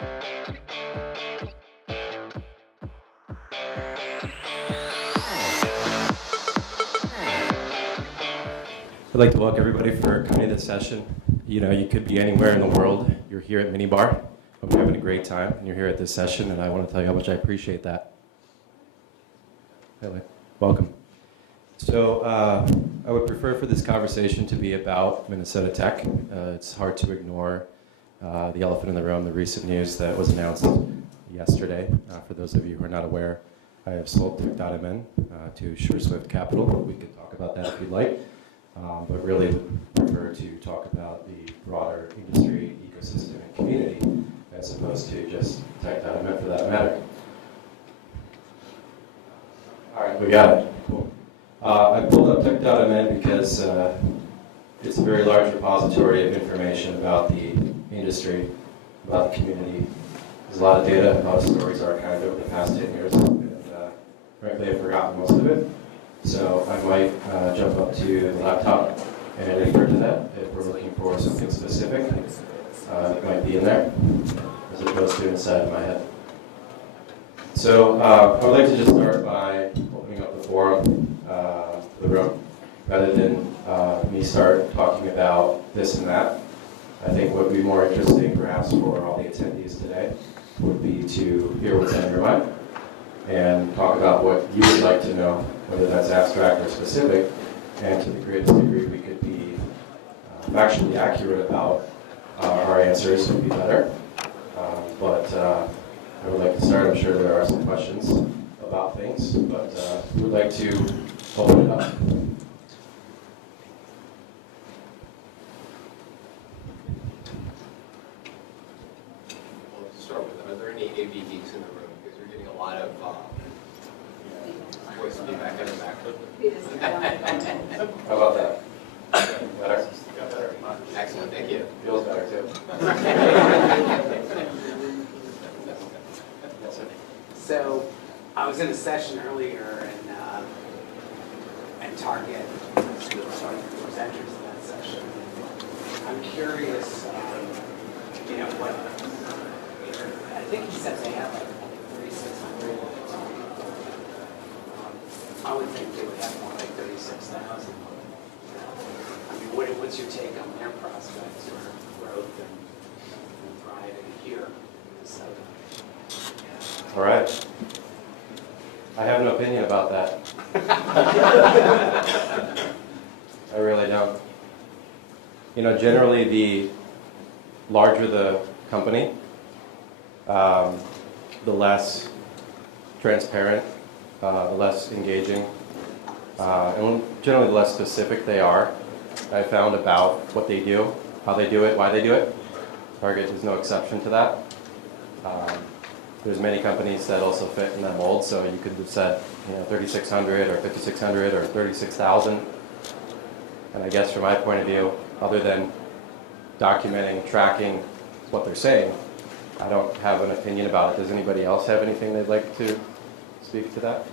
I'd like to welcome everybody for coming to this session. You know, you could be anywhere in the world. You're here at MinneBar. Hope you're having a great time, and you're here at this session, and I want to tell you how much I appreciate that. Anyway, welcome. So I would prefer for this conversation to be about Minnesota Tech. It's hard to ignore the elephant in the room, the recent news that was announced yesterday. For those of you who are not aware, I have sold Tech.mn to SureSwift Capital. We can talk about that if you'd like. But really would prefer to talk about the broader industry, ecosystem, and community, as opposed to just Tech.mn for that matter. All right, we got it. Cool. I pulled up Tech.mn because it's a very large repository of information about the industry, about the community. There's a lot of data, a lot of stories archived over the past 10 years, and frankly, I've forgotten most of it. So I might jump up to the laptop and refer to that if we're looking for something specific. It might be in there, as opposed to inside of my head. So I would like to just start by opening up the forum, the room, rather than me start talking about this and that. I think what would be more interesting, perhaps, for all the attendees today would be to hear what's on your mind and talk about what you would like to know, whether that's abstract or specific, and to the greatest degree we could be factually accurate about our answers would be better. But I would like to start. I'm sure there are some questions about things, but we would like to open it up. Well, to start with, are there any AV geeks in the room? Because we're getting a lot of voice feedback in the back. How about that? Better? Excellent, thank you. Feels better too. So I was in a session earlier and Target was one of the presenters in that session. I'm curious, what, I think he said they have like 3,600. I would think they would have more like 36,000. I mean, what's your take on their prospects or growth and thriving here in Minnesota? All right. I have no opinion about that. I really don't. You know, generally the larger the company, the less transparent, the less engaging, and generally the less specific they are, I found, about what they do, how they do it, why they do it. Target is no exception to that. There's many companies that also fit in that mold, so you could have said, 3,600 or 5,600 or 36,000. And I guess from my point of view, other than documenting, tracking what they're saying, I don't have an opinion about it. Does anybody else have anything they'd like to speak to that?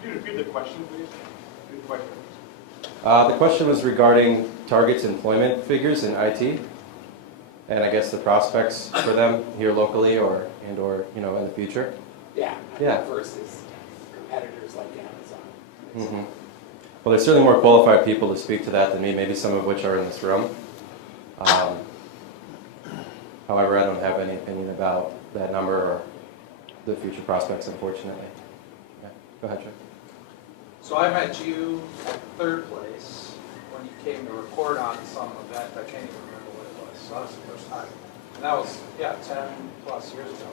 Could you repeat the question, please? Repeat the question. The question was regarding Target's employment figures in IT, and I guess the prospects for them here locally or in the future. Yeah. Yeah. Versus competitors like Amazon. Mm-hmm. Well, there's certainly more qualified people to speak to that than me, maybe some of which are in this room. However, I don't have any opinion about that number or the future prospects, unfortunately. Yeah. Go ahead, Trey. So I met you at third place when you came to report on some event. I can't even remember what it was. So that was the first time. And that was, 10 plus years ago.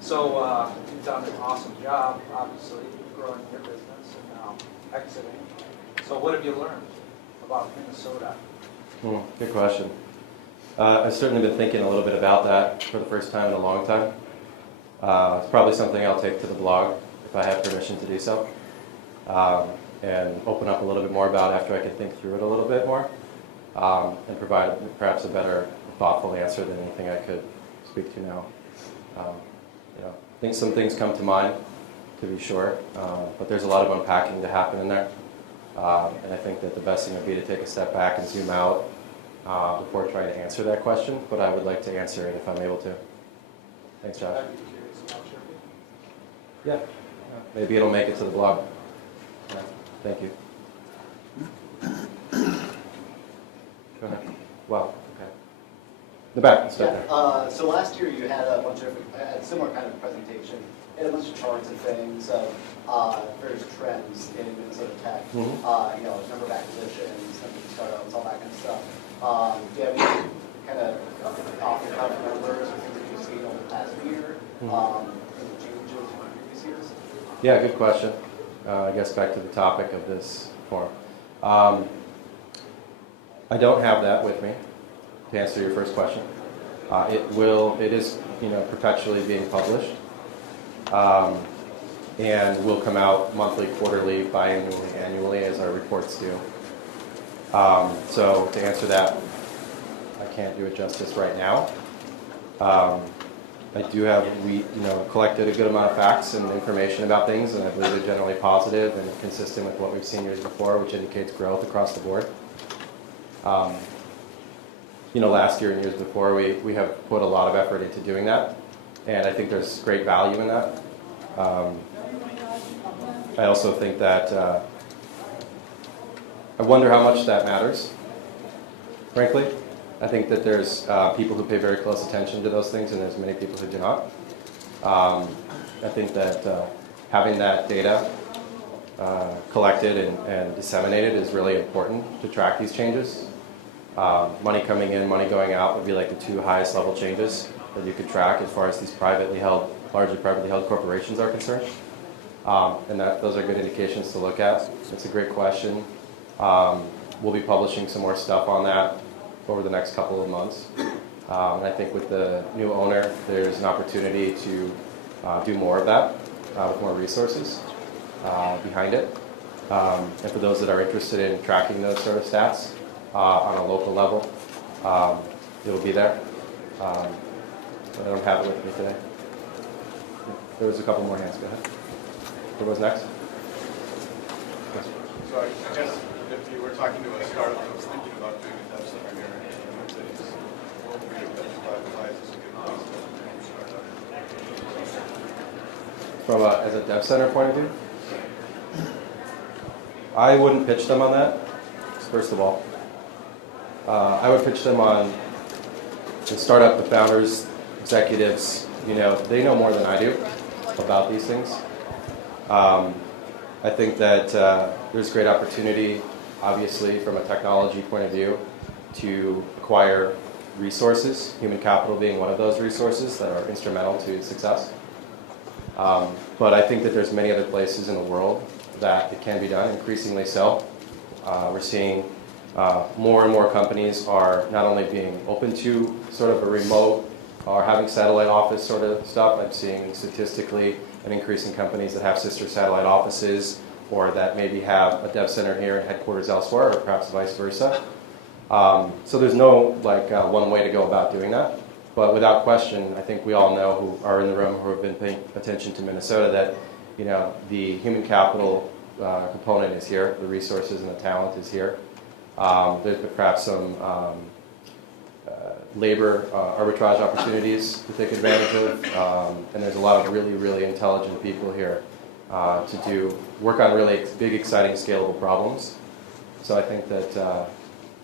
So you've done an awesome job, obviously, growing your business and now exiting. So what have you learned about Minnesota? Good question. I've certainly been thinking a little bit about that for the first time in a long time. It's probably something I'll take to the blog if I have permission to do so, and open up a little bit more about after I can think through it a little bit more, and provide perhaps a better, thoughtful answer than anything I could speak to now. I think some things come to mind, to be sure, but there's a lot of unpacking to happen in there. And I think that the best thing would be to take a step back and zoom out before trying to answer that question, but I would like to answer it if I'm able to. Thanks, Josh. I'd be curious about Sharpie. Yeah, maybe it'll make it to the blog. Yeah, thank you. Go ahead. Wow, okay. The back, let's start there. So last year you had a bunch of, a similar kind of presentation, you had a bunch of charts and things of various trends in Minnesota tech, Mhm. Number of acquisitions, number of startups, all that kind of stuff. Do you have any kind of off-the-cuff numbers or things that you've seen over the past year, any changes from previous years? Yeah, good question. I guess back to the topic of this forum. I don't have that with me, to answer your first question. It is, perpetually being published. And will come out monthly, quarterly, biannually, annually, as our reports do. So to answer that, I can't do it justice right now. I do have, we collected a good amount of facts and information about things, and I believe they're generally positive and consistent with what we've seen years before, which indicates growth across the board. Last year and years before, we have put a lot of effort into doing that, and I think there's great value in that. I also think that, I wonder how much that matters, frankly. I think that there's people who pay very close attention to those things, and there's many people who do not. I think that having that data collected and disseminated is really important to track these changes. Money coming in, money going out would be like the two highest level changes that you could track as far as these largely privately held corporations are concerned. And those are good indications to look at. It's a great question. We'll be publishing some more stuff on that over the next couple of months. And I think with the new owner, there's an opportunity to do more of that with more resources behind it. And for those that are interested in tracking those sort of stats on a local level, it'll be there. But I don't have it with me today. There was a couple more hands. Go ahead. What was next? Yes. So I guess if you were talking to a startup that was thinking about doing a dev center here in the Twin Cities, what would be your pitch? Why is this a good place to start up? As a dev center point of view, I wouldn't pitch them on that, first of all. I would pitch them on the startup, the founders, executives, they know more than I do about these things. I think that there's great opportunity, obviously, from a technology point of view, to acquire resources, human capital being one of those resources that are instrumental to success. But I think that there's many other places in the world that it can be done, increasingly so. We're seeing more and more companies are not only being open to sort of a remote or having satellite office sort of stuff. I'm seeing statistically an increase in companies that have sister satellite offices or that maybe have a dev center here and headquarters elsewhere, or perhaps vice versa. So there's no one way to go about doing that. But without question, I think we all know who are in the room who have been paying attention to Minnesota that the human capital component is here, the resources and the talent is here. There's perhaps some labor arbitrage opportunities to take advantage of, and there's a lot of really, really intelligent people here to work on really big, exciting, scalable problems. So I think that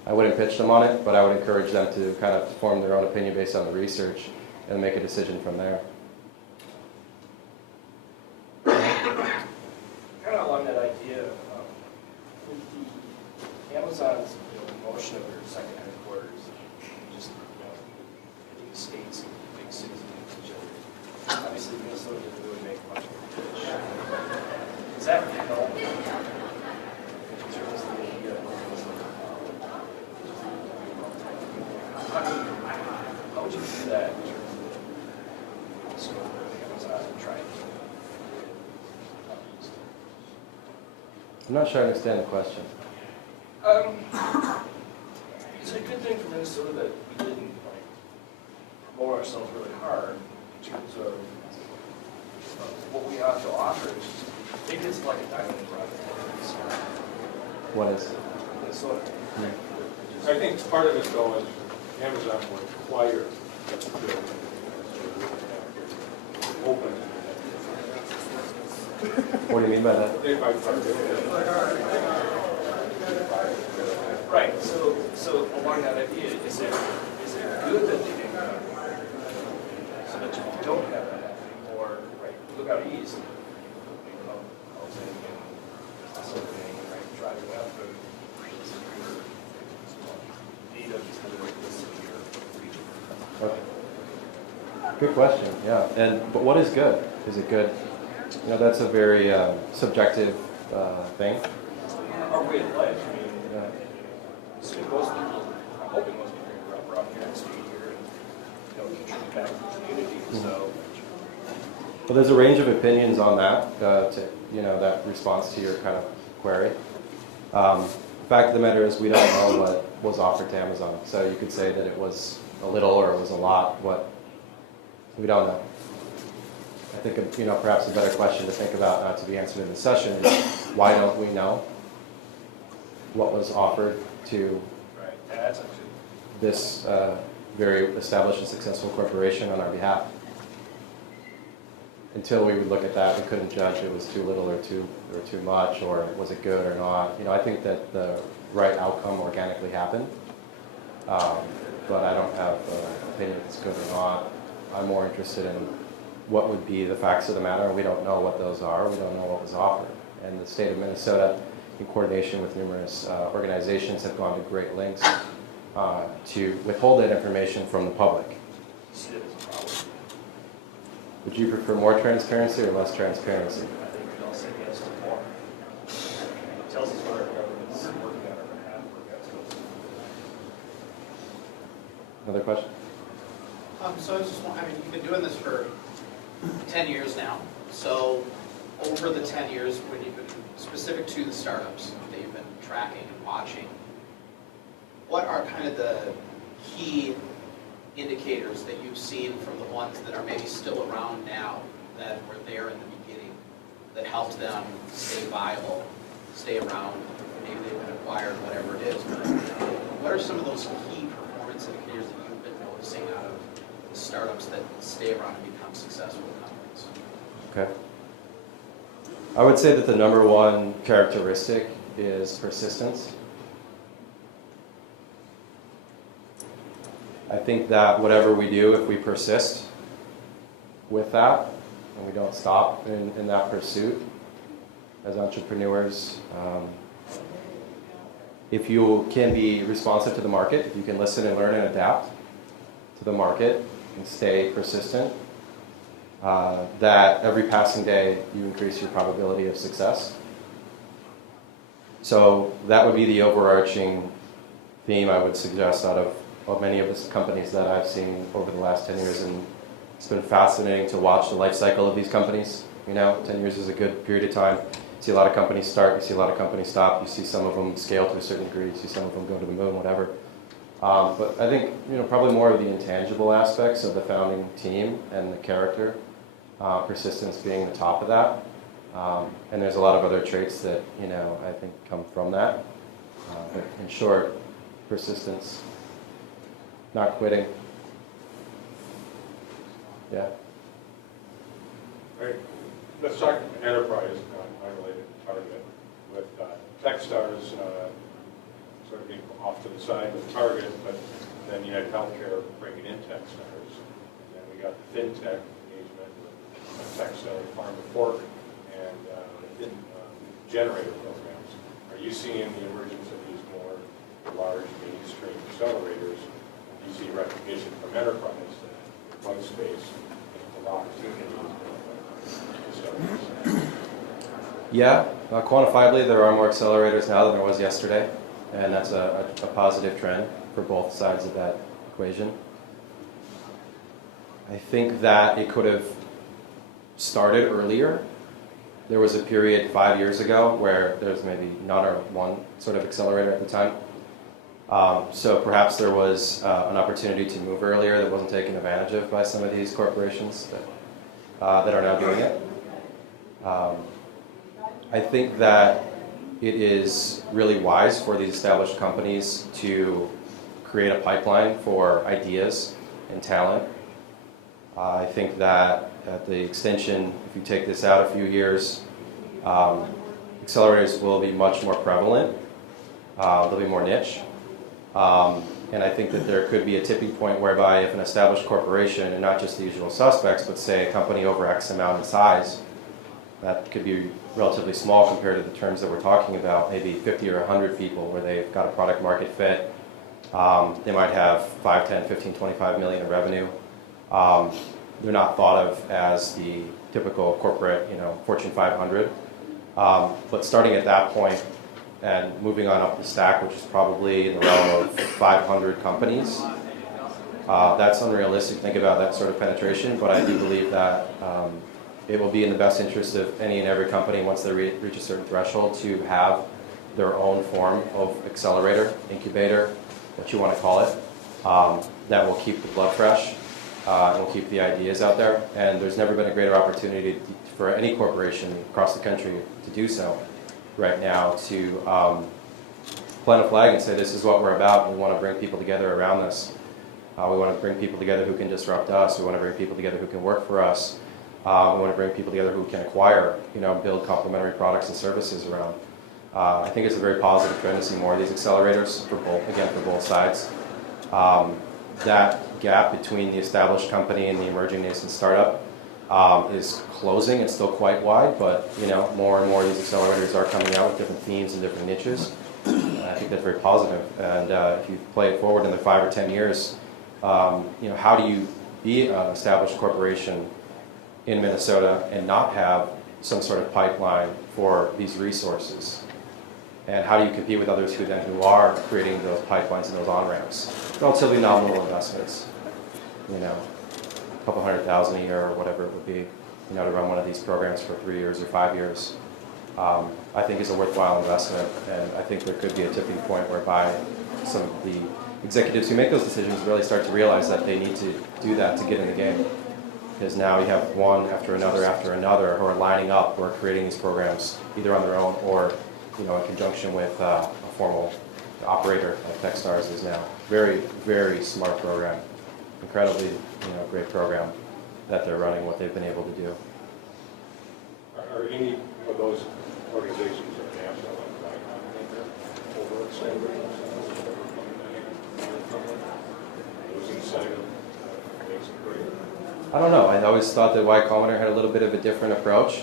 I wouldn't pitch them on it, but I would encourage them to kind of form their own opinion based on the research and make a decision from there. Kind of along that idea, with the Amazon's promotion of their second headquarters, just hitting the states and big cities against each other. Obviously, Minnesota didn't really make much of a pitch. Does that help in terms of the idea of how would you do that in terms of sort of Amazon trying to? I'm not sure I understand the question. It's a good thing for Minnesota that we didn't promote ourselves really hard in terms of what we have to offer. It's just, maybe it's like a diamond in the rough. What is? Minnesota. I think part of it though is Amazon would require What do you mean by that? They might target it. Right, so along that idea, is it good that they didn't come? So that you don't have that happening, or, right, look out east, you know, housing and something, right, driving up and need of this here. Okay. Good question, yeah. But what is good? Is it good? You know, that's a very subjective thing. Our way of life, I mean, Yeah. so most people, I'm hoping most people grew up around here and stay here and, you know, contribute back to the community, so. Well, there's a range of opinions on that, that response to your kind of query. The fact of the matter is we don't know what was offered to Amazon. So you could say that it was a little or it was a lot. We don't know. I think perhaps a better question to think about, not to be answered in the session, is why don't we know what was offered to Right, that's actually. this very established and successful corporation on our behalf? Until we would look at that, we couldn't judge it was too little or too much, or was it good or not. I think that the right outcome organically happened, but I don't have an opinion if it's good or not. I'm more interested in what would be the facts of the matter, and we don't know what those are. We don't know what was offered. And the state of Minnesota, in coordination with numerous organizations, have gone to great lengths to withhold that information from the public. See it as a problem. Would you prefer more transparency or less transparency? I think we all say yes to more. It tells us what our government's working on our behalf, or against us. Another question? So I was just wondering, you've been doing this for 10 years now. So over the 10 years, when you've been specific to the startups that you've been tracking and watching, what are kind of the key indicators that you've seen from the ones that are maybe still around now that were there in the beginning that helped them stay viable, stay around, maybe they've been acquired, whatever it is, but what are some of those key performance indicators that you've been noticing out of the startups that stay around and become successful companies? Okay. I would say that the number one characteristic is persistence. I think that whatever we do, if we persist with that, and we don't stop in that pursuit as entrepreneurs, if you can be responsive to the market, if you can listen and learn and adapt to the market and stay persistent, that every passing day you increase your probability of success. So that would be the overarching theme I would suggest out of many of the companies that I've seen over the last 10 years, and it's been fascinating to watch the life cycle of these companies. 10 years is a good period of time. You see a lot of companies start, you see a lot of companies stop, you see some of them scale to a certain degree, you see some of them go to the moon, whatever. But I think probably more of the intangible aspects of the founding team and the character, persistence being the top of that. And there's a lot of other traits that I think come from that. But in short, persistence. Not quitting. Yeah. Right. Let's talk enterprise, unrelated to Target, with Techstars sort of being off to the side with Target, but then you had healthcare bringing in Techstars. And then we got the FinTech engagement with Techstars, Farm to Fork, and generator programs. Are you seeing the emergence of these more large mainstream accelerators? You see recognition from enterprise that one space is a lot of Yeah, quantifiably there are more accelerators now than there was yesterday, and that's a positive trend for both sides of that equation. I think that it could have started earlier. There was a period 5 years ago where there's maybe none or one sort of accelerator at the time. So perhaps there was an opportunity to move earlier that wasn't taken advantage of by some of these corporations that are now doing it. I think that it is really wise for these established companies to create a pipeline for ideas and talent. I think that at the extension, if you take this out a few years, Accelerators will be much more prevalent. They'll be more niche. And I think that there could be a tipping point whereby if an established corporation, and not just the usual suspects, but say a company over X amount in size, that could be relatively small compared to the terms that we're talking about, maybe 50 or 100 people where they've got a product market fit. They might have 5, 10, 15, 25 million in revenue. They're not thought of as the typical corporate, Fortune 500. But starting at that point and moving on up the stack, which is probably in the realm of 500 companies, that's unrealistic to think about that sort of penetration, but I do believe that it will be in the best interest of any and every company once they reach a certain threshold to have their own form of accelerator, incubator, what you want to call it, that will keep the blood fresh, will keep the ideas out there, and there's never been a greater opportunity for any corporation across the country to do so right now, to plant a flag and say this is what we're about, and we want to bring people together around this. We want to bring people together who can disrupt us, we want to bring people together who can work for us, we want to bring people together who can acquire, build complementary products and services around. I think it's a very positive trend to see more of these accelerators for both sides. That gap between the established company and the emerging nascent startup is closing. It's still quite wide, but more and more of these accelerators are coming out with different themes and different niches. I think that's very positive. And if you play it forward in the 5 or 10 years, how do you be an established corporation in Minnesota and not have some sort of pipeline for these resources? And how do you compete with others who are creating those pipelines and those on-ramps? Relatively nominal investments, a couple $100,000 a year or whatever it would be, to run one of these programs for 3 years or 5 years. I think is a worthwhile investment, and I think there could be a tipping point whereby some of the executives who make those decisions really start to realize that they need to do that to get in the game. Because now you have one after another who are lining up, who are creating these programs either on their own or in conjunction with a formal operator like Techstars is now. Very, very smart program. Incredibly, great program that they're running, what they've been able to do. Are any of those organizations or national over accelerators? Those incentive makes it great. I don't know. I always thought that Y Combinator had a little bit of a different approach.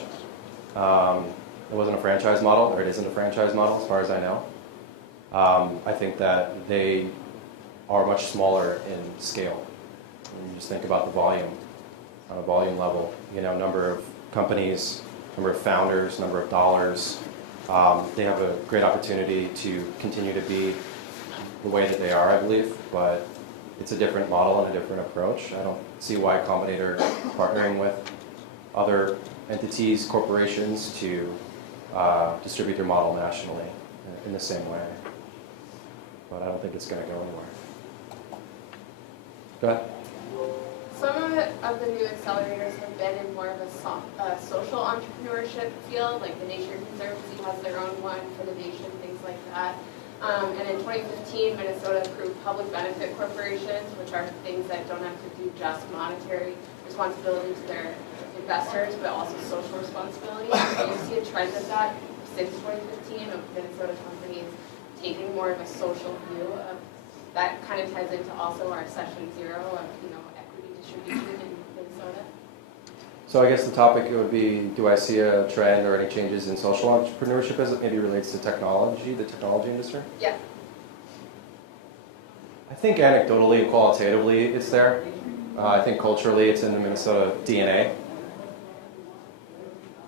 It wasn't a franchise model, or it isn't a franchise model as far as I know. I think that they are much smaller in scale. When you just think about the volume, on a volume level, number of companies, number of founders, number of dollars. They have a great opportunity to continue to be the way that they are, I believe, but it's a different model and a different approach. I don't see Y Combinator partnering with other entities, corporations to distribute their model nationally in the same way. But I don't think it's going to go anywhere. Go ahead. Some of the new accelerators have been in more of a social entrepreneurship field, like the Nature Conservancy has their own one for the nation, things like that. And in 2015, Minnesota approved public benefit corporations, which are things that don't have to do just monetary responsibility to their investors, but also social responsibility. So you see a trend of that since 2015 of Minnesota companies taking more of a social view of that. Kind of ties into also our session 0 of equity distribution in Minnesota. So I guess the topic would be, do I see a trend or any changes in social entrepreneurship as it maybe relates to technology, the technology industry? Yeah. I think anecdotally and qualitatively it's there. I think culturally it's in the Minnesota DNA.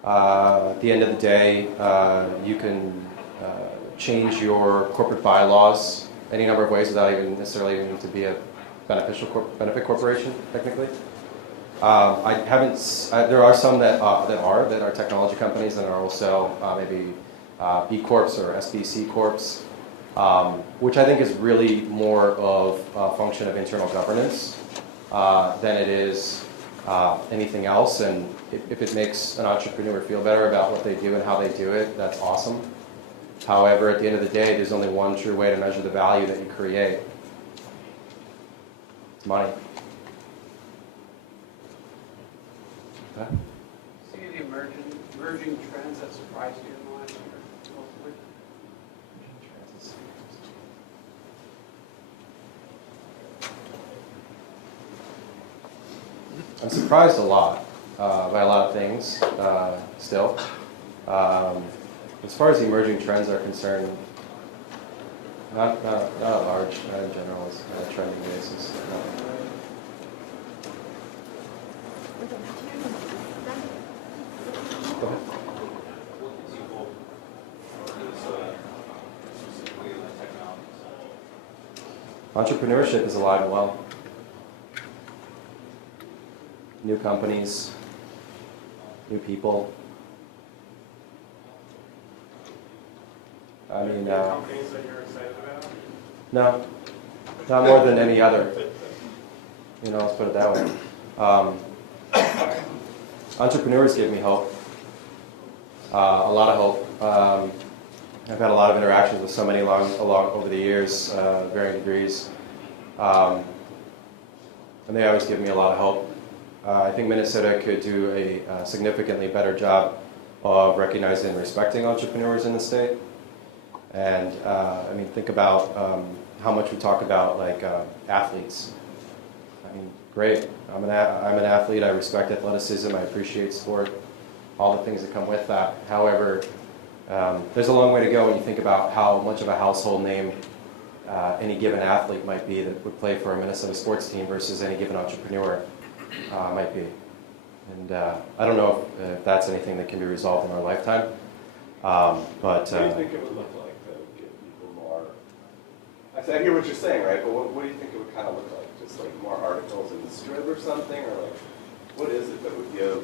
At the end of the day, you can change your corporate bylaws any number of ways without even necessarily needing to be a benefit corporation, technically. I haven't. There are some that are technology companies and are also maybe B Corps or SBC Corps, which I think is really more of a function of internal governance than it is anything else. And if it makes an entrepreneur feel better about what they do and how they do it, that's awesome. However, at the end of the day, there's only one true way to measure the value that you create. It's money. See the emergence emerging trends that surprised you in the last year? Hopefully. I'm surprised a lot by a lot of things still. As far as the emerging trends are concerned, not at large, not in general, as on a trending basis. No. Go ahead. What gives you hope for this, specifically in the technology side? Entrepreneurship is alive and well. New companies, new people. I mean, Companies that you're excited about? no, not more than any other. You know, let's put it that way. Entrepreneurs give me hope, a lot of hope. I've had a lot of interactions with so many along over the years, varying degrees, and they always give me a lot of hope. I think Minnesota could do a significantly better job of recognizing and respecting entrepreneurs in the state. And I mean, think about how much we talk about like athletes. I mean, great. I'm an athlete. I respect athleticism. I appreciate sport. All the things that come with that. However, there's a long way to go when you think about how much of a household name any given athlete might be that would play for a Minnesota sports team versus any given entrepreneur might be. And I don't know if that's anything that can be resolved in our lifetime. But what do you think it would look like to get people more? I hear what you're saying, right? But what do you think it would kind of look like? Just like more articles in the Strip or something, or like what is it that would give?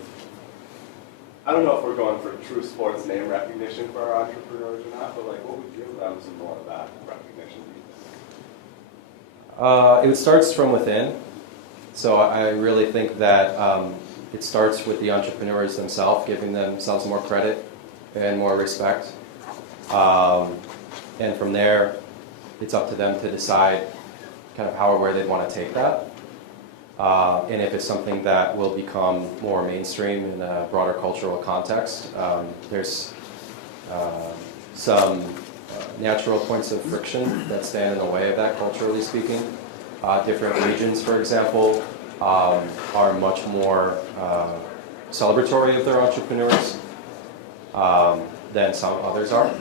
I don't know if we're going for true sports name recognition for our entrepreneurs or not, but like what would give them some more of that recognition? It starts from within. So I really think that it starts with the entrepreneurs themselves, giving themselves more credit and more respect. And from there, it's up to them to decide kind of how or where they'd want to take that. And if it's something that will become more mainstream in a broader cultural context, there's some natural points of friction that stand in the way of that, culturally speaking. Different regions, for example, are much more celebratory of their entrepreneurs than some others are.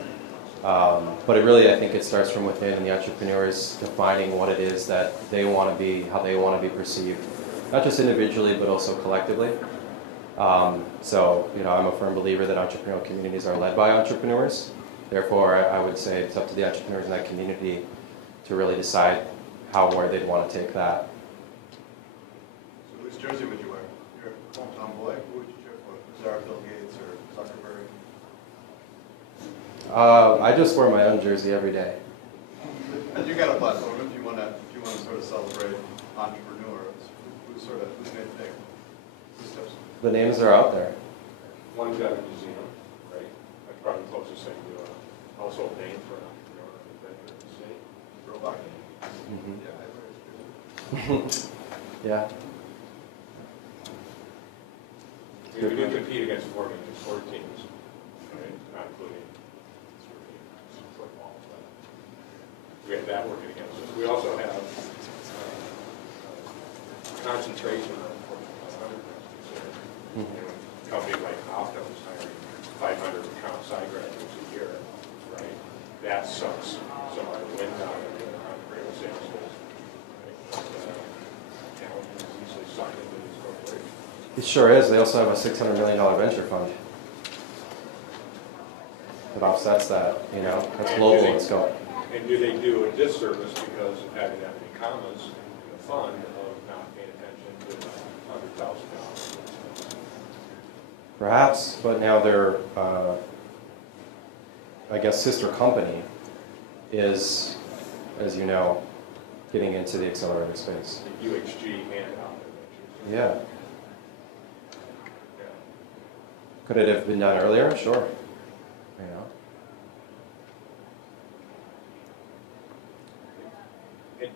But I think it starts from within, and the entrepreneurs defining what it is that they want to be, how they want to be perceived, not just individually, but also collectively. So, I'm a firm believer that entrepreneurial communities are led by entrepreneurs. Therefore, I would say it's up to the entrepreneurs in that community to really decide how or where they'd want to take that. So whose jersey would you wear? You're a hometown boy. Who would you cheer for? Bizarre, Bill Gates, or Zuckerberg? I just wear my own jersey every day. And you got a platform if you want to sort of celebrate entrepreneurs. Who's made it big? Who steps in? The names are out there. One's got a museum, right? That's probably the closest thing to a household name for an entrepreneur in the state. Robot. Mm-hmm. Yeah, I wear his jersey. Yeah. We do compete against four teams, right? Not including football, but we have that working against us. We also have concentration of Fortune 500 companies. Companies like Optum is hiring 500 comp-sci graduates a year, right? That sucks some of the wind out of the entrepreneurial sales goals, right? Talent is easily sucked into these corporations. It sure is. They also have a $600 million venture fund that offsets that. That's global in scope. And do they do a disservice because of having that many commas in the fund of not paying attention to $100,000? Perhaps, but now their, sister company is, as you know, getting into the accelerator space. The UHG and Optum Ventures. Yeah. Yeah. Could it have been done earlier? Sure.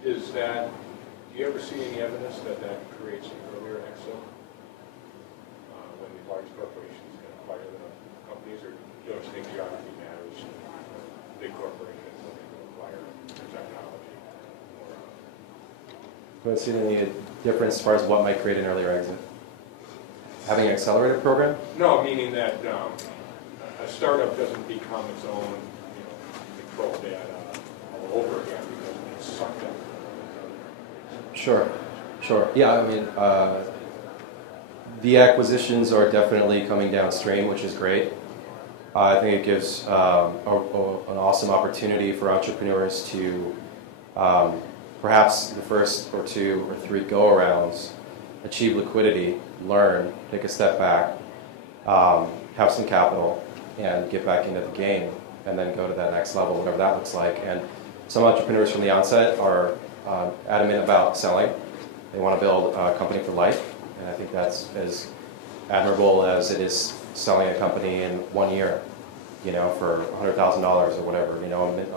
Is that, do you ever see any evidence that creates an earlier exit when the large corporations can acquire Do I see any difference as far as what might create an earlier exit? Having an accelerator program? No, meaning that a startup doesn't become its own, control data all over again because it's sucked up. Sure. Yeah, I mean, the acquisitions are definitely coming downstream, which is great. I think it gives an awesome opportunity for entrepreneurs to perhaps the first or 2 or 3 go-arounds achieve liquidity, learn, take a step back, have some capital, and get back into the game, and then go to that next level, whatever that looks like. And some entrepreneurs from the onset are adamant about selling. They want to build a company for life, and I think that's as admirable as it is selling a company in 1 year, for $100,000 or whatever, a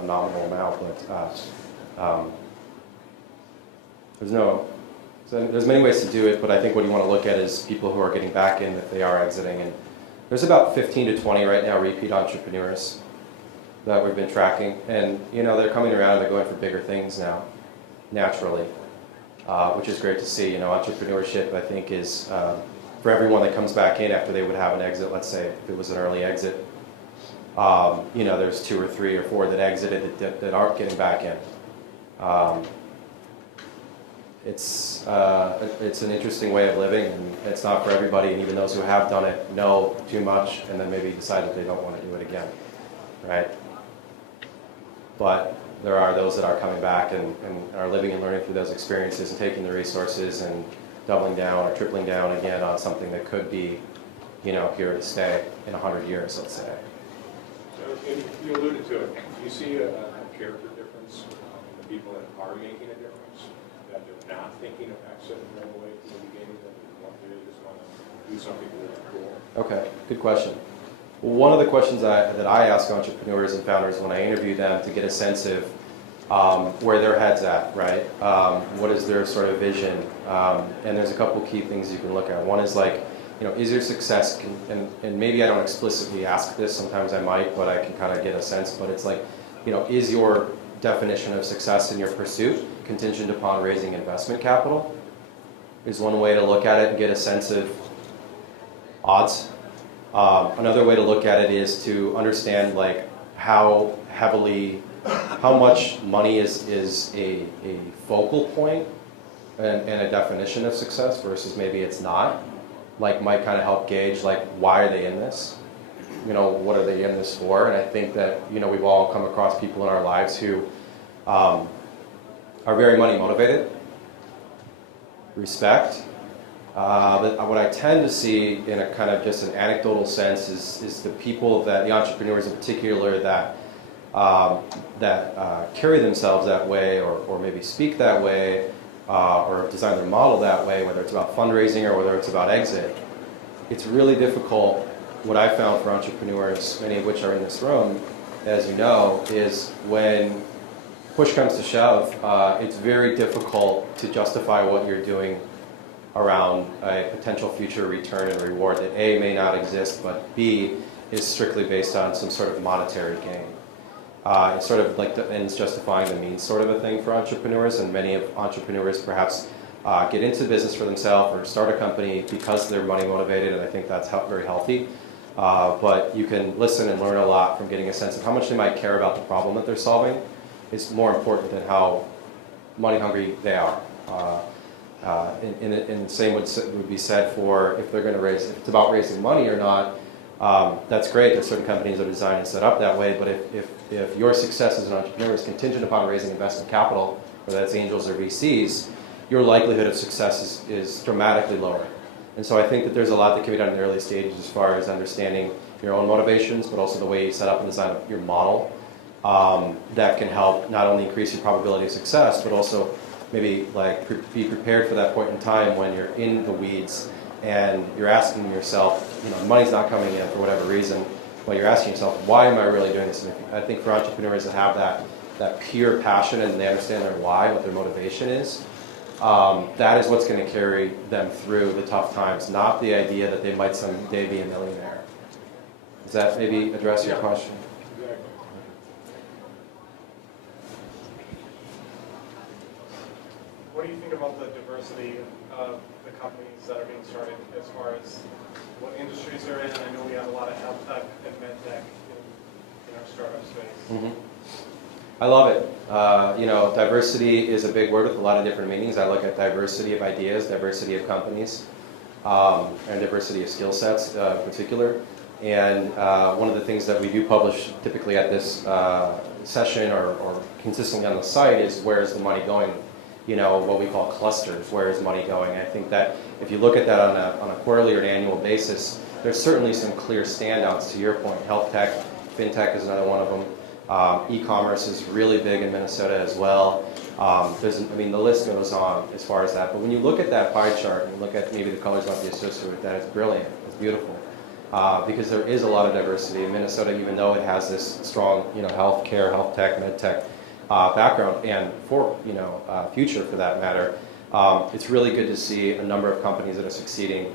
nominal amount. But there's many ways to do it, but I think what you want to look at is people who are getting back in if they are exiting. And there's about 15 to 20 right now repeat entrepreneurs that we've been tracking, and they're coming around. They're going for bigger things now, naturally, which is great to see. Entrepreneurship, I think, is for everyone that comes back in after they would have an exit. Let's say if it was an early exit, there's 2 or 3 or 4 that exited that aren't getting back in. It's an interesting way of living, and it's not for everybody. And even those who have done it know too much, and then maybe decide that they don't want to do it again, right? But there are those that are coming back and are living and learning through those experiences and taking the resources and doubling down or tripling down again on something that could be, here to stay in 100 years, let's say. So you alluded to it. Do you see a character difference in the people that are making a difference, that they're not thinking of exiting right away from the beginning, that they just want to do something really cool? Okay, good question. One of the questions that I ask entrepreneurs and founders when I interview them to get a sense of where their head's at, right? What is their sort of vision? And there's a couple key things you can look at. One is like, is your success, and maybe I don't explicitly ask this, sometimes I might, but I can kind of get a sense, but it's like, is your definition of success in your pursuit contingent upon raising investment capital? Is one way to look at it and get a sense of odds. Another way to look at it is to understand like how much money is a focal point and a definition of success versus maybe it's not. Like might kind of help gauge like why are they in this? What are they in this for? And I think that we've all come across people in our lives who are very money motivated, respect. But what I tend to see in a kind of just an anecdotal sense is the people the entrepreneurs in particular that carry themselves that way or maybe speak that way or design their model that way, whether it's about fundraising or whether it's about exit. It's really difficult. What I found for entrepreneurs, many of which are in this room, as you know, is when push comes to shove, it's very difficult to justify what you're doing around a potential future return and reward that A, may not exist, but B, is strictly based on some sort of monetary gain. It's sort of like the ends justifying the means sort of a thing for entrepreneurs, and many of entrepreneurs perhaps get into business for themselves or start a company because they're money motivated, and I think that's very healthy. But you can listen and learn a lot from getting a sense of how much they might care about the problem that they're solving. It's more important than how money hungry they are. And the same would be said for if they're going to if it's about raising money or not. That's great. There's certain companies that are designed and set up that way. But if your success as an entrepreneur is contingent upon raising investment capital, whether that's angels or VCs, your likelihood of success is dramatically lower. And so I think that there's a lot that can be done in the early stages as far as understanding your own motivations, but also the way you set up and design your model that can help not only increase your probability of success, but also maybe like be prepared for that point in time when you're in the weeds and you're asking yourself, money's not coming in for whatever reason, but you're asking yourself, why am I really doing this? And I think for entrepreneurs that have that pure passion and they understand their why, what their motivation is, that is what's going to carry them through the tough times, not the idea that they might someday be a millionaire. Does that maybe address your question? Exactly. What do you think of about the diversity of the companies that are being started as far as what industries they're in. I know we have a lot of health tech and med tech in our startup space. Mm-hmm. I love it. Diversity is a big word with a lot of different meanings. I look at diversity of ideas, diversity of companies, and diversity of skill sets in particular. And one of the things that we do publish typically at this session or consistently on the site is where is the money going? What we call clusters, where is money going? I think that if you look at that on a quarterly or an annual basis, there's certainly some clear standouts to your point. Health tech, fintech is another one of them. E-commerce is really big in Minnesota as well. The list goes on as far as that. But when you look at that pie chart and look at maybe the colors might be associated with that, it's brilliant. It's beautiful. Because there is a lot of diversity in Minnesota, even though it has this strong, healthcare, health tech, med tech background, and for future for that matter. It's really good to see a number of companies that are succeeding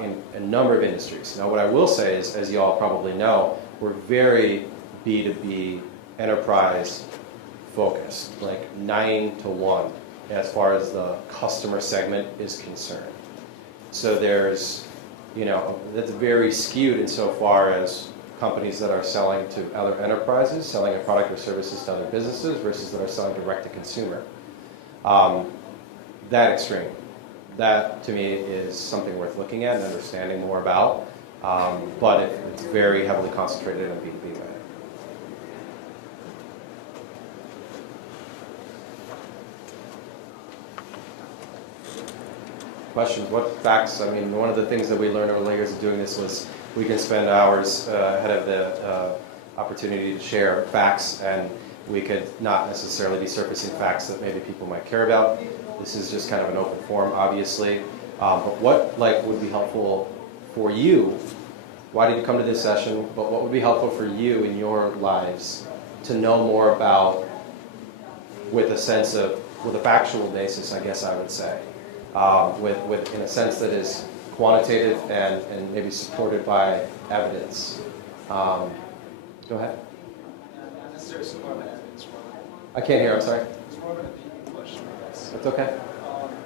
in a number of industries. Now, what I will say is, as you all probably know, we're very B2B enterprise focused, like 9 to 1 as far as the customer segment is concerned. So there's, that's very skewed insofar as companies that are selling to other enterprises, selling a product or services to other businesses versus that are selling direct to consumer. That extreme, that to me is something worth looking at and understanding more about, but it's very heavily concentrated in a B2B way. Questions? What facts? One of the things that we learned over the years of doing this was we can spend hours ahead of the opportunity to share facts, and we could not necessarily be surfacing facts that maybe people might care about. This is just kind of an open forum, obviously. But what would be helpful for you? Why did you come to this session? But what would be helpful for you in your lives to know more about, with a factual basis, I guess I would say. With in a sense that is quantitative and maybe supported by evidence. Go ahead. Not necessarily support by evidence, I can't hear, I'm sorry. it's more of an opinion question, I guess. That's okay.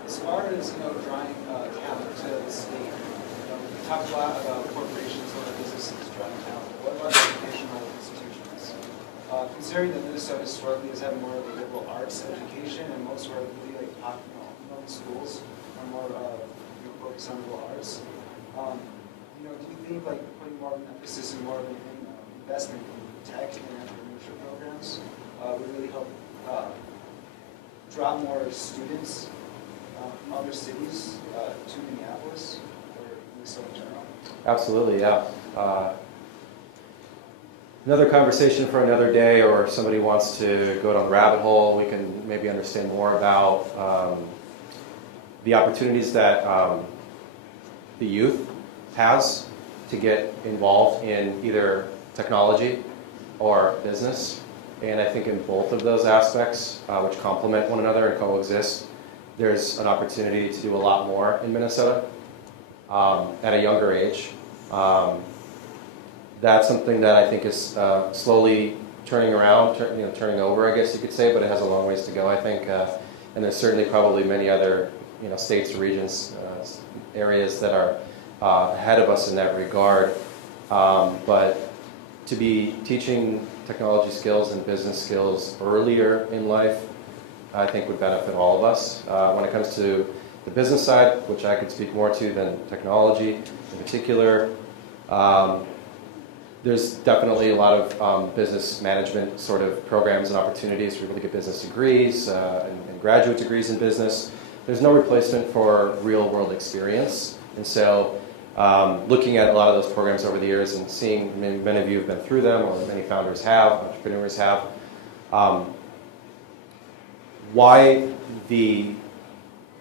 As far as, drawing talent to the state, we talk a lot about corporations or businesses drawing talent. What about educational institutions? Considering that Minnesota historically has had more of a liberal arts education, and most of our really known schools are more focused on liberal arts. Do you think putting more of an emphasis and more of an investment in tech and entrepreneurship programs would really help draw more students from other cities to Minneapolis or Minnesota in general? Absolutely, yeah. Another conversation for another day, or if somebody wants to go down the rabbit hole, we can maybe understand more about the opportunities that the youth has to get involved in either technology or business. And I think in both of those aspects, which complement one another and coexist, there's an opportunity to do a lot more in Minnesota at a younger age. That's something that I think is slowly turning around, turning over, I guess you could say, but it has a long ways to go, I think. And there's certainly probably many other states, regions, areas that are ahead of us in that regard. But to be teaching technology skills and business skills earlier in life, I think would benefit all of us. When it comes to the business side, which I could speak more to than technology in particular, there's definitely a lot of business management sort of programs and opportunities for people to get business degrees and graduate degrees in business. There's no replacement for real world experience. And so looking at a lot of those programs over the years and seeing many of you have been through them, or many founders have, entrepreneurs have, why the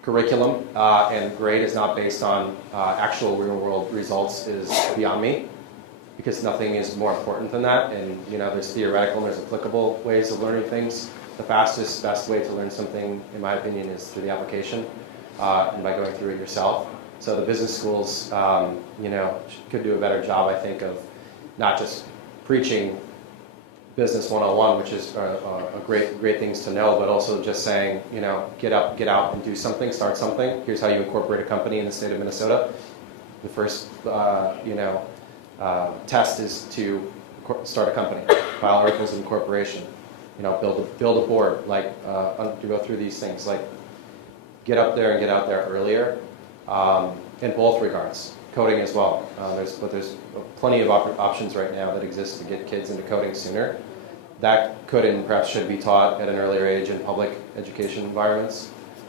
curriculum and grade is not based on actual real world results is beyond me, because nothing is more important than that. And there's theoretical and there's applicable ways of learning things. The fastest, best way to learn something, in my opinion, is through the application and by going through it yourself. So the business schools, could do a better job, I think, of not just preaching business 101, which is a great things to know, but also just saying, get out and do something, start something. Here's how you incorporate a company in the state of Minnesota. The first, test is to start a company, file articles of incorporation, build a board, to go through these things, get up there and get out there earlier, in both regards. Coding as well. There's plenty of options right now that exist to get kids into coding sooner. That could and perhaps should be taught at an earlier age in public education environments.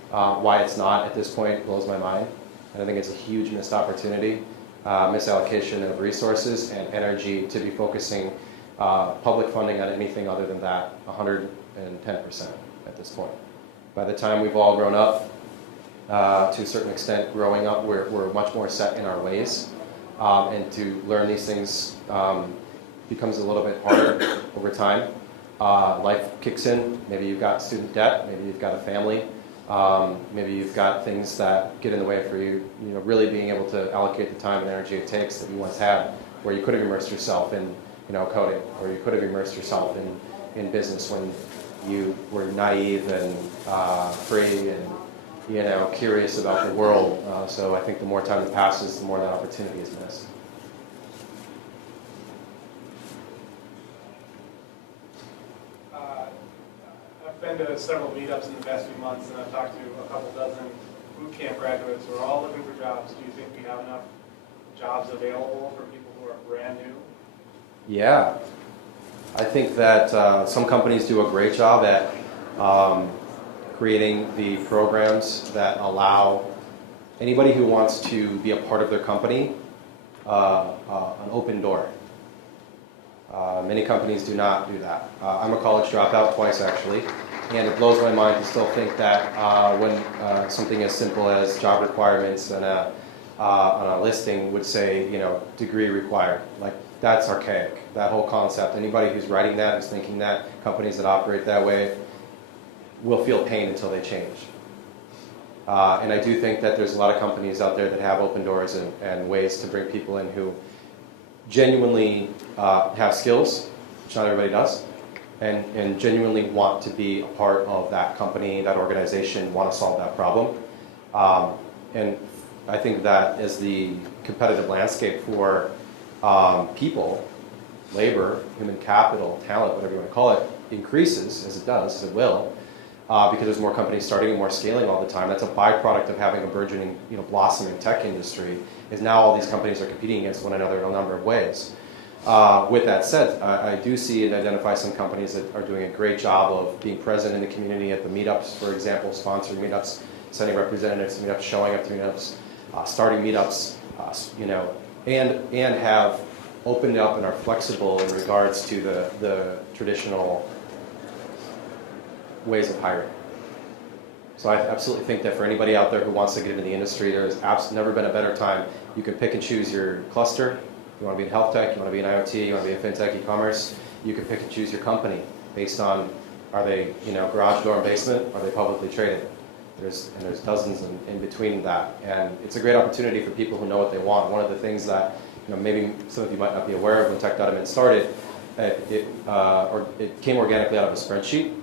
Why it's not at this point blows my mind. And I think it's a huge missed opportunity, misallocation of resources and energy to be focusing public funding on anything other than that, 110% at this point. By the time we've all grown up, to a certain extent, growing up, we're much more set in our ways, and to learn these things becomes a little bit harder over time. Life kicks in. Maybe you've got student debt. Maybe you've got a family. Maybe you've got things that get in the way for you. Really being able to allocate the time and energy it takes that you once had, where you could have immersed yourself in coding, or you could have immersed yourself in business when you were naive and free and curious about the world. So I think the more time that passes, the more that opportunity is missed. I've been to several meetups in the past few months, and I've talked to a couple dozen boot camp graduates who are all looking for jobs. Do you think we have enough jobs available for people who are brand new? Yeah. I think that some companies do a great job at creating the programs that allow anybody who wants to be a part of their company an open door. Many companies do not do that. I'm a college dropout twice, actually, and it blows my mind to still think that when something as simple as job requirements and on a listing would say, degree required. That's archaic, that whole concept. Anybody who's writing that, who's thinking that, companies that operate that way, will feel pain until they change. And I do think that there's a lot of companies out there that have open doors and ways to bring people in who genuinely have skills, which not everybody does, and genuinely want to be a part of that company, that organization, want to solve that problem. And I think that as the competitive landscape for people, labor, human capital, talent, whatever you want to call it, increases, as it does, as it will, because there's more companies starting and more scaling all the time. That's a byproduct of having a burgeoning, blossoming tech industry, is now all these companies are competing against one another in a number of ways. With that said, I do see and identify some companies that are doing a great job of being present in the community at the meetups, for example, sponsoring meetups, sending representatives to meetups, showing up to meetups, starting meetups, and have opened up and are flexible in regards to the traditional ways of hiring. So I absolutely think that for anybody out there who wants to get into the industry, there's absolutely never been a better time. You can pick and choose your cluster. You want to be in health tech, you want to be in IoT, you want to be in fintech, e-commerce. You can pick and choose your company based on, are they garage door and basement, are they publicly traded? There's dozens in between that. And it's a great opportunity for people who know what they want. One of the things that maybe some of you might not be aware of when Tech.Admin started, it came organically out of a spreadsheet.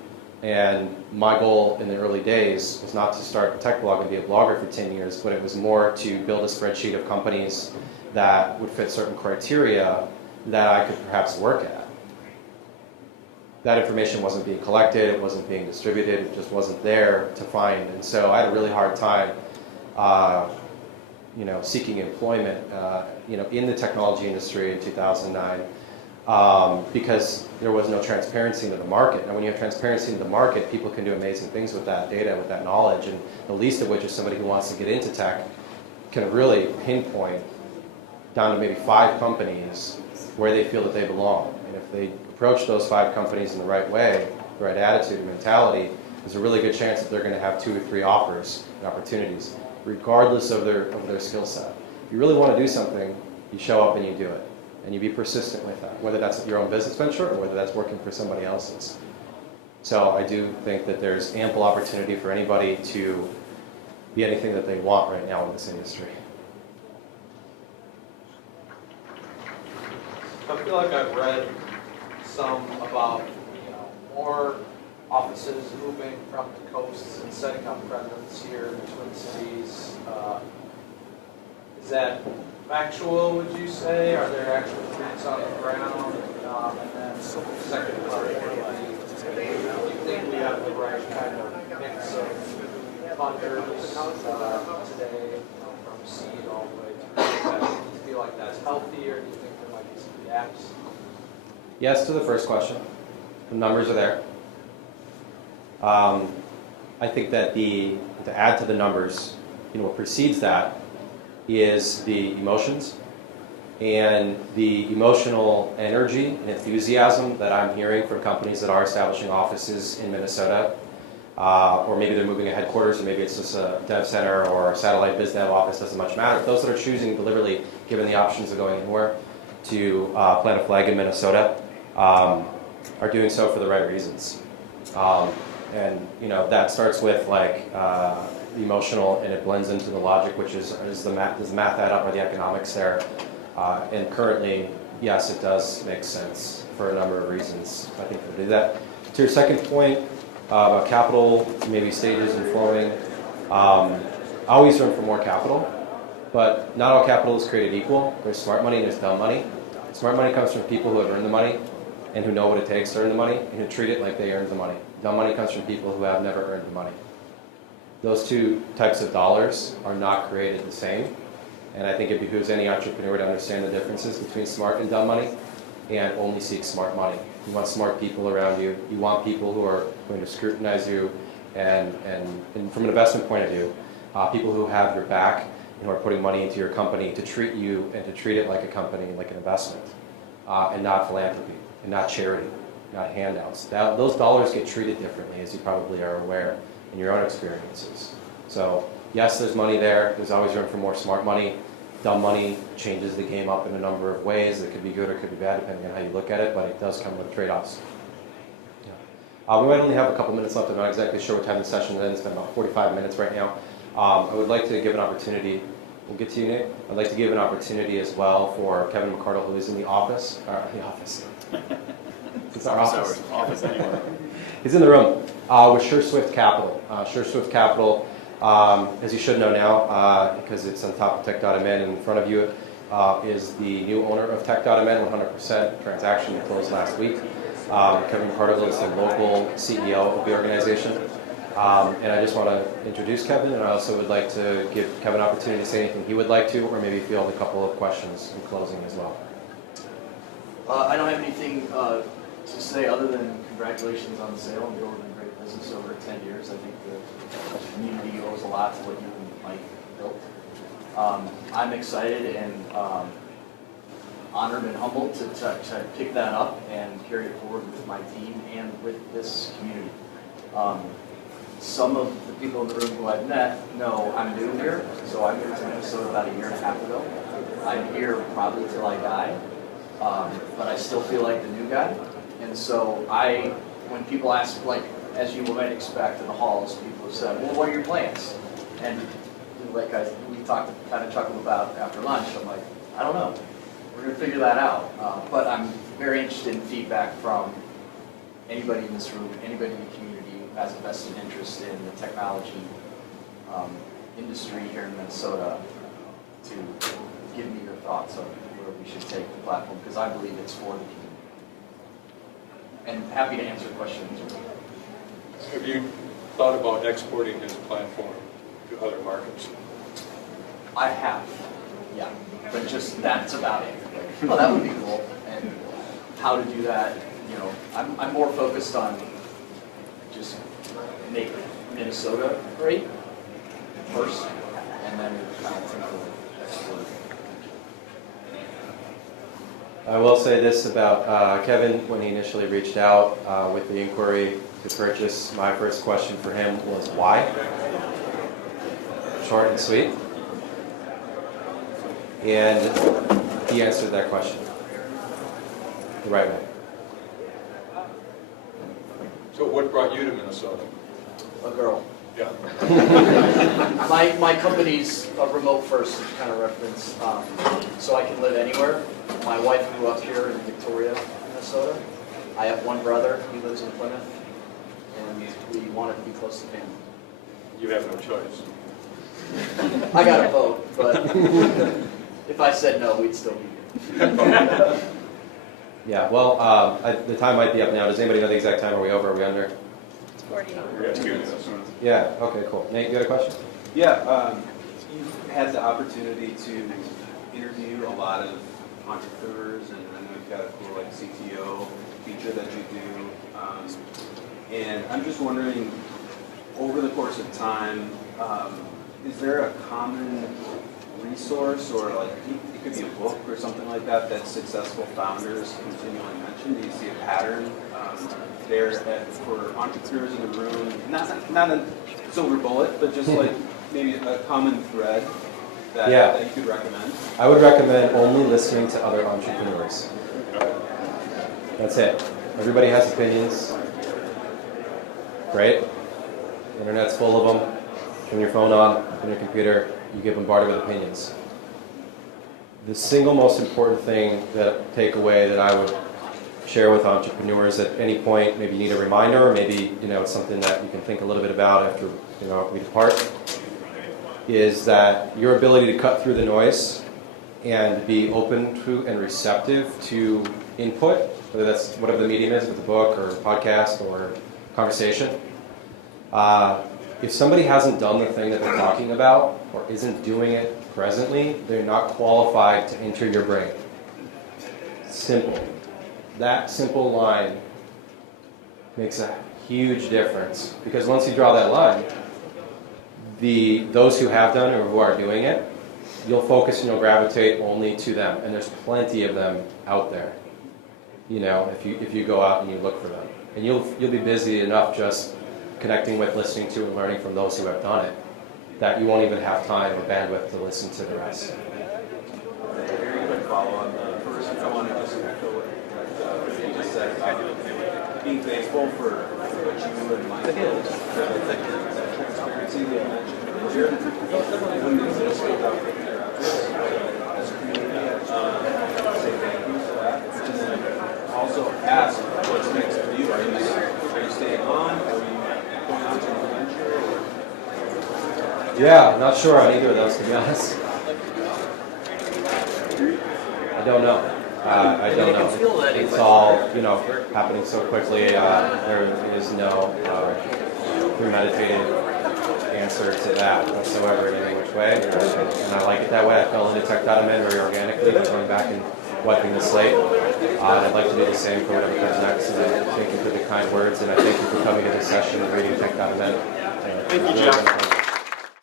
And my goal in the early days was not to start a tech blog and be a blogger for 10 years, but it was more to build a spreadsheet of companies that would fit certain criteria that I could perhaps work at. That information wasn't being collected, it wasn't being distributed, it just wasn't there to find. And so I had a really hard time seeking employment in the technology industry in 2009. Because there was no transparency into the market. And when you have transparency into the market, people can do amazing things with that data, with that knowledge, and the least of which is somebody who wants to get into tech can really pinpoint down to maybe 5 companies where they feel that they belong. And if they approach those 5 companies in the right way, the right attitude and mentality, there's a really good chance that they're going to have 2 or 3 offers and opportunities, regardless of their skill set. If you really want to do something, you show up and you do it. And you be persistent with that, whether that's your own business venture or whether that's working for somebody else's. So I do think that there's ample opportunity for anybody to be anything that they want right now in this industry. I feel like I've read some about, more offices moving from the coasts and setting up presence here in the Twin Cities. Is that factual, would you say? Are there actual boots on the ground? And then second part, do you think we have the right kind of mix of funders today, from seed all the way through? Do you feel like that's healthy, or do you think there might be some gaps? Yes to the first question. The numbers are there. I think that to add to the numbers, what precedes that is the emotions and the emotional energy and enthusiasm that I'm hearing from companies that are establishing offices in Minnesota, or maybe they're moving a headquarters, or maybe it's just a dev center or a satellite biz dev office, doesn't much matter. Those that are choosing deliberately, given the options of going anywhere, to plant a flag in Minnesota, are doing so for the right reasons. And that starts with the emotional, and it blends into the logic, which is does the math add up, or the economics there? And currently, yes, it does make sense for a number of reasons, I think, to do that. To your second point about capital, maybe stages and flowing, always room for more capital, but not all capital is created equal. There's smart money and there's dumb money. Smart money comes from people who have earned the money and who know what it takes to earn the money and who treat it like they earned the money. Dumb money comes from people who have never earned the money. Those two types of dollars are not created the same. And I think it behooves any entrepreneur to understand the differences between smart and dumb money, and only seek smart money. You want smart people around you. You want people who are going to scrutinize you, and from an investment point of view, people who have your back and who are putting money into your company to treat you and to treat it like a company, like an investment, and not philanthropy, and not charity, not handouts. Those dollars get treated differently, as you probably are aware in your own experiences. So yes, there's money there. There's always room for more smart money. Dumb money changes the game up in a number of ways. It could be good or it could be bad, depending on how you look at it, but it does come with trade-offs. Yeah. We might only have a couple minutes left. I'm not exactly sure what time the session ends. It's been about 45 minutes right now. I would like to give an opportunity. We'll get to you, Nick. I'd like to give an opportunity as well for Kevin McCardle, who is in the office. It's our office anyway. He's in the room with SureSwift Capital. SureSwift Capital, as you should know now, because it's on top of Tech.mn in front of you, is the new owner of Tech.mn, 100% transaction that closed last week. Kevin McCardle is the local CEO of the organization. And I just want to introduce Kevin, and I also would like to give Kevin an opportunity to say anything he would like to, or maybe field a couple of questions in closing as well. I don't have anything to say other than congratulations on the sale and building a great business over 10 years. I think the community owes a lot to what you and Mike built. I'm excited and honored and humbled to pick that up and carry it forward with my team and with this community. Some of the people in the room who I've met know I'm new here, so I moved to Minnesota about a year and a half ago. I'm here probably till I die, but I still feel like the new guy. And so when people ask, as you might expect in the halls, people have said, well, what are your plans? And we kind of chuckled about after lunch. I'm like, I don't know. We're going to figure that out. But I'm very interested in feedback from anybody in this room, anybody in the community who has a vested interest in the technology industry here in Minnesota, to give me your thoughts on where we should take the platform, because I believe it's for the community. And happy to answer questions. Have you thought about exporting his platform to other markets? I have, yeah, but just that's about it. Oh, that would be cool. And how to do that, I'm more focused on just make Minnesota great first, and then kind of think of export. I will say this about Kevin. When he initially reached out with the inquiry to purchase, my first question for him was why? Short and sweet. And he answered that question the right way. So what brought you to Minnesota? A girl. Yeah. My company's a remote first kind of reference, so I can live anywhere. My wife grew up here in Victoria, Minnesota, I have one brother, he lives in Plymouth, and we wanted to be close to family. You have no choice. I got a vote, but if I said no, we'd still be here. Yeah, well, the time might be up now. Does anybody know the exact time? Are we over? Are we under? It's 40. We got 2 minutes. Yeah, okay, cool. Nate, you got a question? Yeah, you've had the opportunity to interview a lot of entrepreneurs, and I know you've got a cool like CTO feature that you do. And I'm just wondering, over the course of time, is there a common resource, or like it could be a book or something like that that successful founders continually mention? Do you see a pattern for entrepreneurs in the room? Not a silver bullet, but just like maybe a common thread that you could recommend? I would recommend only listening to other entrepreneurs. That's it. Everybody has opinions, right? Internet's full of them. Turn your phone on, on your computer, you get bombarded with opinions. The single most important thing takeaway that I would share with entrepreneurs at any point, maybe you need a reminder, or maybe it's something that you can think a little bit about after we depart, is that your ability to cut through the noise and be open to and receptive to input, whether that's whatever the medium is, with a book or a podcast or conversation. If somebody hasn't done the thing that they're talking about or isn't doing it presently, they're not qualified to enter your brain. Simple. That simple line makes a huge difference, because once you draw that line, those who have done or who are doing it, you'll focus and you'll gravitate only to them, and there's plenty of them out there. If you go out and you look for them, and you'll be busy enough just connecting with, listening to, and learning from those who have done it, that you won't even have time or bandwidth to listen to the rest. Very quick follow-up. First, I want to just echo what you just said about being thankful for what you and Mike did. That transparency that you mentioned earlier wouldn't exist without your efforts as a community. Say thank you for that. And then also ask what's next for you. Are you staying on? Are you going on to a venture? Yeah, not sure on either of those, to be honest. I don't know. I don't know. It's all, happening so quickly. There is no premeditated answer to that whatsoever in any which way. And I like it that way. I fell into Tech.MN very organically, going back and wiping the slate. I'd like to do the same for whatever comes next. And I thank you for the kind words, and I thank you for coming to this session and reading Tech.MN. Thank you, Jeff.